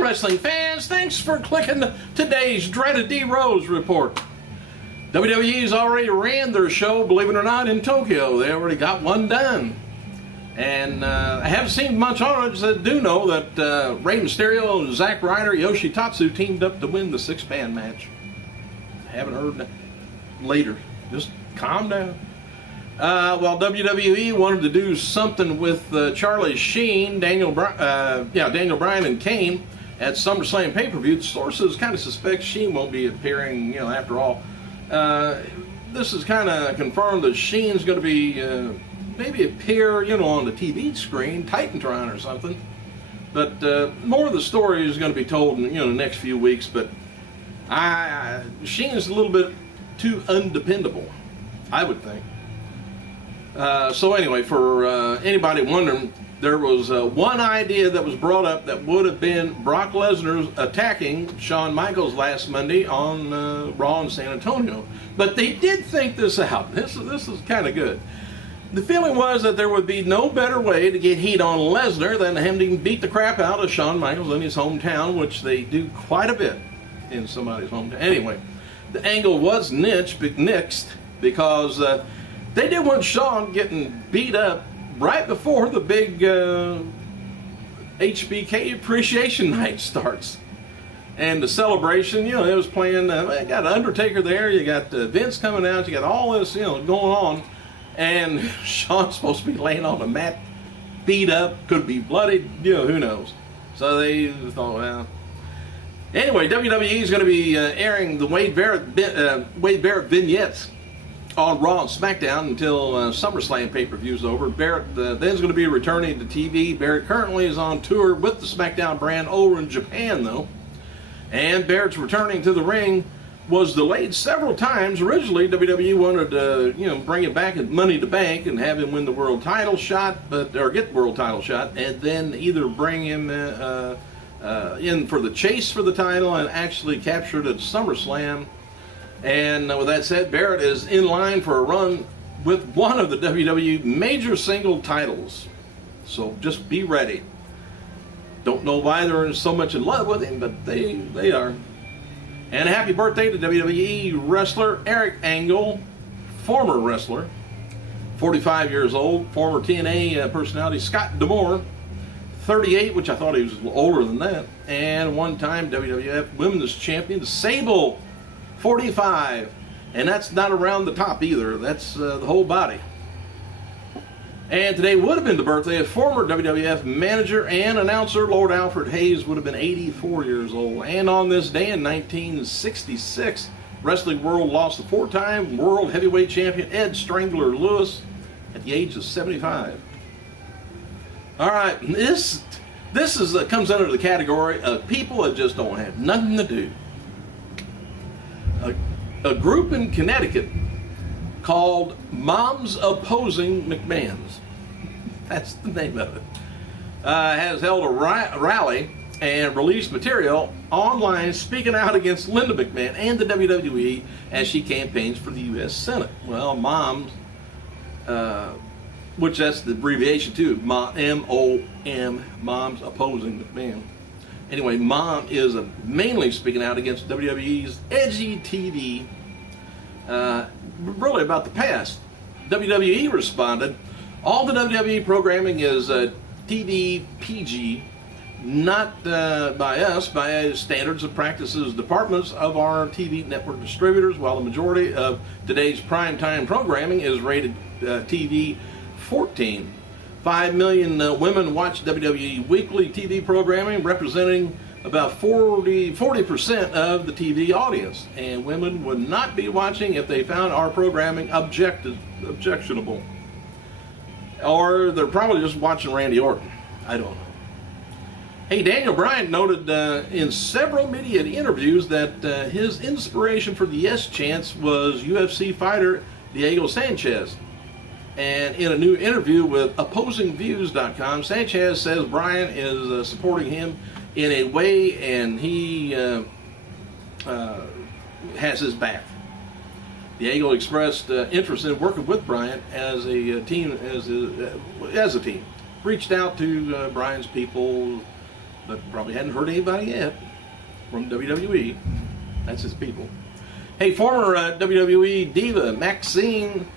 Hi, wrestling fans. Thanks for clicking today's dreaded D Rose report. WWE's already ran their show, believe it or not, in Tokyo. They already got one done. And I haven't seen much on it. I do know that Rey Mysterio and Zack Ryder, Yoshitatsu teamed up to win the six-man match. Haven't heard that. Later. Just calm down. Well, WWE wanted to do something with SHEEN, Daniel Bryan and Kane at SummerSlam pay-per-view. Sources kind of suspect SHEEN won't be appearing, after all. This is kind of confirmed that SHEEN's going to be maybe appear, on the TV screen, Titantron or something. But more of the story is going to be told in, the next few weeks. But SHEEN is a little bit too undependable, I would think. So anyway, for anybody wondering, there was one idea that was brought up that would have been Brock Lesnar attacking Shawn Michaels last Monday on Raw in San Antonio. But they did think this out. This is kind of good. The feeling was that there would be no better way to get heat on Lesnar than him to beat the crap out of Shawn Michaels in his hometown, which they do quite a bit in somebody's hometown. Anyway, the angle was nixed because they didn't want Shawn getting beat up right before the big HBK Appreciation Night starts. And the celebration, it was playing, you got Undertaker there, you got Vince coming out, you got all this, going on. And Shawn's supposed to be laying on the mat, beat up, could be bloodied, who knows. So they thought, well. Anyway, WWE is going to be airing the Wade Barrett vignettes on Raw and SmackDown until SummerSlam pay-per-view is over. Barrett then's going to be returning to TV. Barrett currently is on tour with the SmackDown brand over in Japan, though. And Barrett's returning to the ring was delayed several times. Originally, WWE wanted to, bring him back at Money to Bank and have him win the world title shot, or get the world title shot, and then either bring him in for the chase for the title and actually capture it at SummerSlam. And with that said, Barrett is in line for a run with one of the WWE major single titles. So just be ready. Don't know why they're so much in love with him, but they are. And a happy birthday to WWE wrestler Eric Angle, former wrestler, 45 years old, former TNA personality Scott D'Amore, 38, which I thought he was a little older than that, and one-time WWF Women's Champion Sable, 45, and that's not around the top either, that's the whole body. And today would have been the birthday of former WWF manager and announcer Lord Alfred Hayes, would have been 84 years old. And on this day in 1966, Wrestling World lost the four-time World Heavyweight Champion Ed Strangler Lewis at the age of 75. All right, this comes under the category of people that just don't have nothing to do. A group in Connecticut called Moms Opposing McMahons, that's the name of it, has held a rally and released material online speaking out against Linda McMahon and the WWE as she campaigns for the U.S. Senate. Well, Moms, which that's the abbreviation too, M-O-M, Moms Opposing McMahon. Anyway, Mom is mainly speaking out against WWE's edgy TV, really about the past. WWE responded, all the WWE programming is TV PG, not by us, by standards and practices departments of our TV network distributors, while the majority of today's primetime programming is rated TV 14. 5 million women watch WWE weekly TV programming, representing about 40% of the TV audience. And women would not be watching if they found our programming objectionable. Or they're probably just watching Randy Orton. I don't know. Hey, Daniel Bryan noted in several media interviews that his inspiration for the Yes Chants was UFC fighter Diego Sanchez. And in a new interview with OpposingViews.com, Sanchez says Bryan is supporting him in a way, and he has his back. Diego expressed interest in working with Bryan as a team, reached out to Bryan's people, but probably hadn't heard anybody yet from WWE. That's his people. Hey, former WWE diva Maxine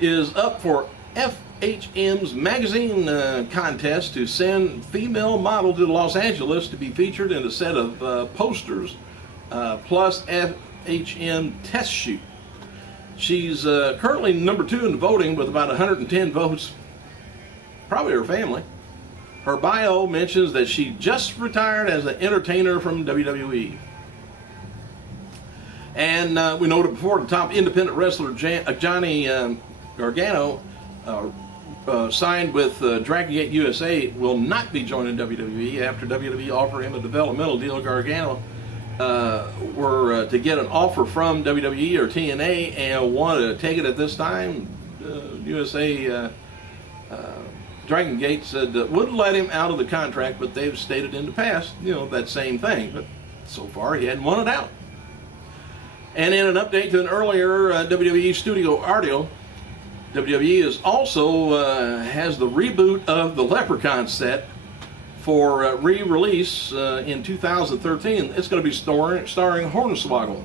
is up for FHM's magazine contest to send female model to Los Angeles to be featured in a set of posters plus FHM test shoot. She's currently number 2 in the voting with about 110 votes, probably her family. Her bio mentions that she just retired as an entertainer from WWE. And we noted before, the top independent wrestler Johnny Gargano signed with Dragon Gate USA will not be joining WWE after WWE offered him a developmental deal. Gargano were to get an offer from WWE or TNA and wanted to take it at this time. USA Dragon Gate said wouldn't let him out of the contract, but they've stated in the past, that same thing. But so far he hadn't wanted out. And in an update to an earlier WWE studio audio, WWE is also has the reboot of the Leprechaun set for re-release in 2013. It's going to be starring Hornswoggle.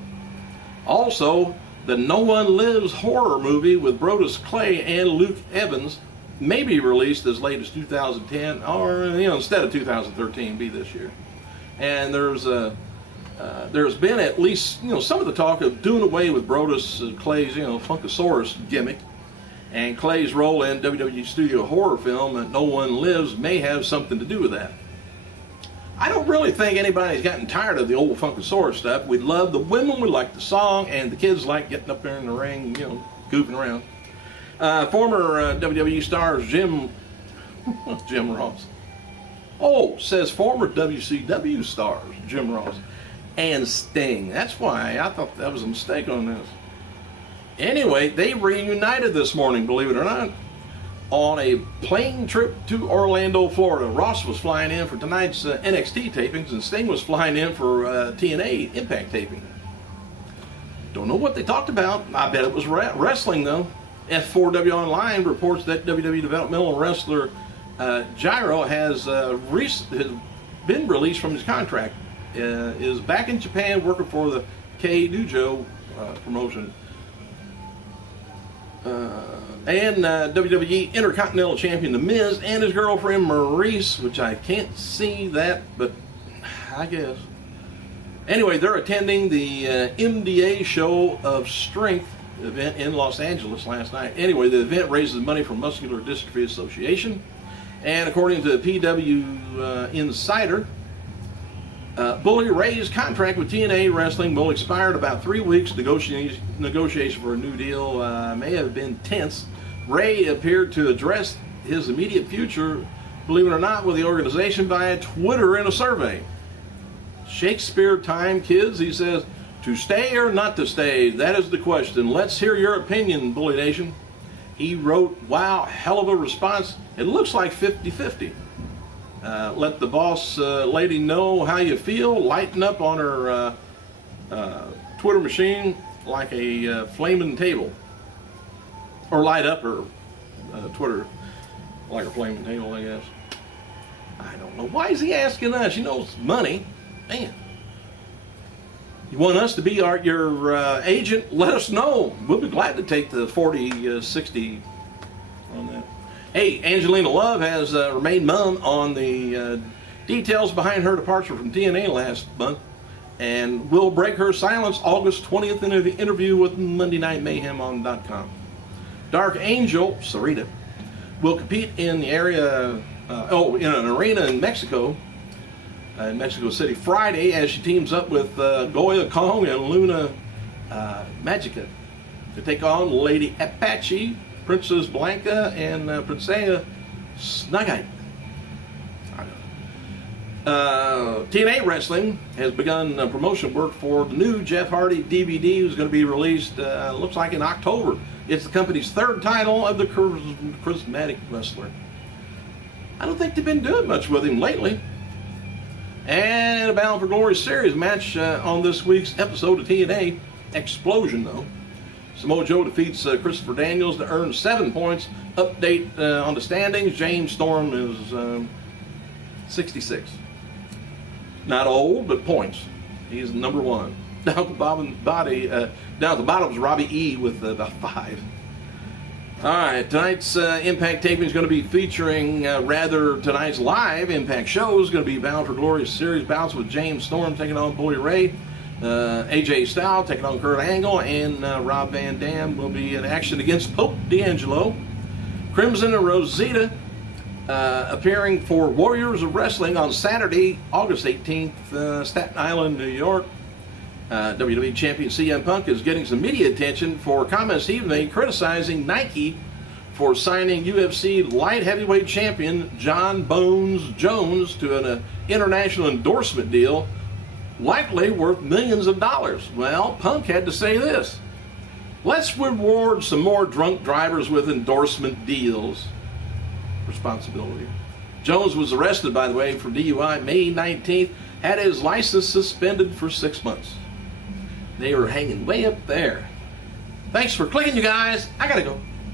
Also, the No One Lives horror movie with Brodus Clay and Luke Evans may be released as late as 2010, or instead of 2013, be this year. And there's been at least some of the talk of doing away with Brodus Clay's Funkasaurus gimmick, and Clay's role in WWE studio horror film No One Lives may have something to do with that. I don't really think anybody's gotten tired of the old Funkasaurus stuff. We love the women, we like the song, and the kids like getting up there in the ring, goofing around. Former WWE stars Jim Ross. Oh, says former WCW stars Jim Ross and Sting. That's why I thought that was a mistake on this. Anyway, they reunited this morning, believe it or not, on a plane trip to Orlando, Florida. Ross was flying in for tonight's NXT tapings, and Sting was flying in for TNA Impact taping. Don't know what they talked about. I bet it was wrestling, though. F4W Online reports that WWE developmental wrestler Gyro has been released from his contract. Is back in Japan working for the K-Dojo promotion. And WWE Intercontinental Champion The Miz and his girlfriend Maurice, which I can't see that, but I guess. Anyway, they're attending the MDA Show of Strength event in Los Angeles last night. Anyway, the event raises money for Muscular Dystrophy Association, and according to PW Insider, Bully Ray's contract with TNA Wrestling will expire in about 3 weeks. Negotiation for a new deal may have been tense. Ray appeared to address his immediate future, believe it or not, with the organization via Twitter in a survey. Shakespeare time, kids, he says, to stay or not to stay, that is the question. Let's hear your opinion, Bully Nation. He wrote, wow, hell of a response. It looks like 50-50. Let the boss lady know how you feel. Lighten up on her Twitter machine like a flaming table. Or light up her Twitter like a flaming table, I guess. I don't know. Why is he asking us? You know, it's money. Man. You want us to be your agent? Let us know. We'll be glad to take the 40, 60 on that. Hey, Angelina Love has remained mum on the details behind her departure from TNA last month, and will break her silence August 20th in an interview with Monday Night Mayhem on .com. Dark Angel, Sarita, will compete in the area, in an arena in Mexico City Friday, as she teams up with Goya Kong and Luna Magica to take on Lady Apache, Princess Blanca, and Princesa Snugite. TNA Wrestling has begun promotion work for the new Jeff Hardy DVD, who's going to be released, looks like in October. It's the company's third title of the charismatic wrestler. I don't think they've been doing much with him lately. And in a Bound for Glory series match on this week's episode of TNA, Explosion though, Samoa Joe defeats Christopher Daniels to earn 7 points. Update on the standings, James Storm is 66. Not old, but points. He's number 1. Down at the bottom is Robbie E with about 5. All right, tonight's Impact taping is going to be featuring, tonight's live Impact show is going to be Bound for Glory Series bouts with James Storm taking on Bully Ray, AJ Styles taking on Kurt Angle, and Rob Van Dam will be in action against Pope D'Angelo. Crimson and Rosita appearing for Warriors of Wrestling on Saturday, August 18th, Staten Island, New York. WWE Champion CM Punk is getting some media attention for comments he made criticizing Nike for signing UFC light heavyweight champion John Bones Jones to an international endorsement deal likely worth millions of dollars. Well, Punk had to say this: let's reward some more drunk drivers with endorsement deals. Responsibility. Jones was arrested, by the way, for DUI May 19th, had his license suspended for 6 months. They were hanging way up there. Thanks for clicking, you guys. I gotta go.